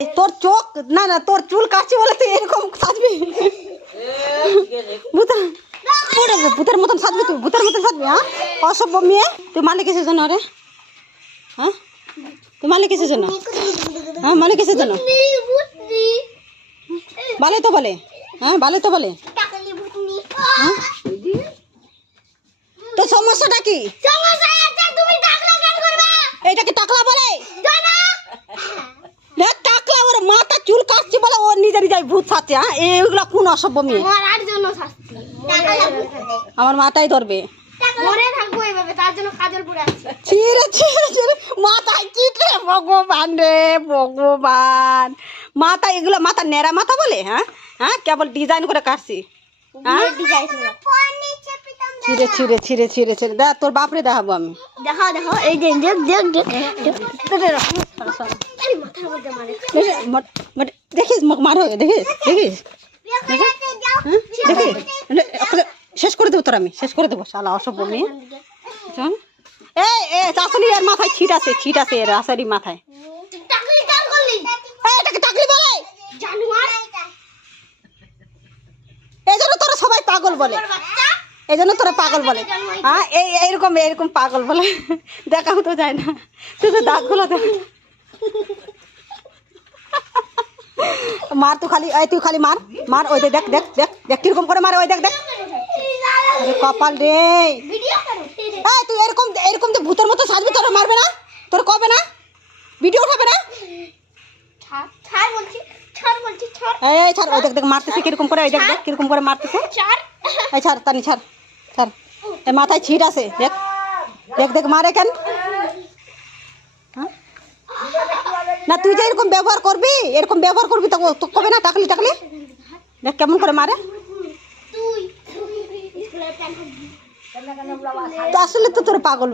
তোর চোখ না না তোর চুল কাটছে বলে তুই এরকম সাজবি ভূতের মতন সাজবি তুই ভূতের মতন সাজবি হ্যাঁ অসভ্য মেয়ে তুই মালিক কিসের জন্য রে হ্যাঁ তুই মালিক কিসের জন্য হ্যাঁ মালিক কিসের জন্য ভালো তো বলে হ্যাঁ ভালো তো বলে হ্যাঁ তো সমস্যাটা কি এইটা কি টাকলা বলে টাকলা ওর মাথা চুল কাটছে বলে ও নিজেরই যাই ভূত সাজছে হ্যাঁ এইগুলো কোন অসভ্য মেয়ে আমার মাথায় ধরবে মাথায় চিটে ভগবান রে ভগবান মাথা এগুলো মাথা নেড়া মাথা বলে হ্যাঁ হ্যাঁ কেবল ডিজাইন করে কাটছি হ্যাঁ ছিঁড়ে ছিঁড়ে ছিঁড়ে ছিঁড়ে ছিঁড়ে দেখ তোর বাপরে দেখাবো আমি দেখো দেখো এই যে দেখিস মার হয়ে দেখিস দেখিস দেখিস শেষ করে দেবো তোর আমি শেষ করে দেবো শালা অসভ্য মেয়ে চল এ চাষলি এর মাথায় ছিট আছে এর আসারি মাথায় এটাকে টাকলি বলে এই জন্য তোরা সবাই পাগল বলে এই জন্য তোরা পাগল বলে হ্যাঁ এইরকম এইরকম পাগল বলে দেখাও তো যায় না তুই তো দাঁতগুলো দেখ মার তুই খালি মার মার ওই দেখ দেখ দেখ দেখ কিরকম করে মারে ওই দেখ দেখ আরে কপাল রে তুই এরকম এরকম তো ভূতের মতো সাজবি তোরা মারবে না তোর কবে না ভিডিও উঠাবে না এই ছাড় ওই দেখ দেখ মারতেছে কিরকম করে ওই দেখ দেখ কিরকম করে মারতেছে এই ছাড় তানি ছাড় ছাড় এই মাথায় ছিট আছে দেখ দেখ দেখ মারে কেন না তুই যে এরকম ব্যবহার করবি তো কবে না টাকলি টাকলি দেখ কেমন করে মারে আসলে তো তোর পাগল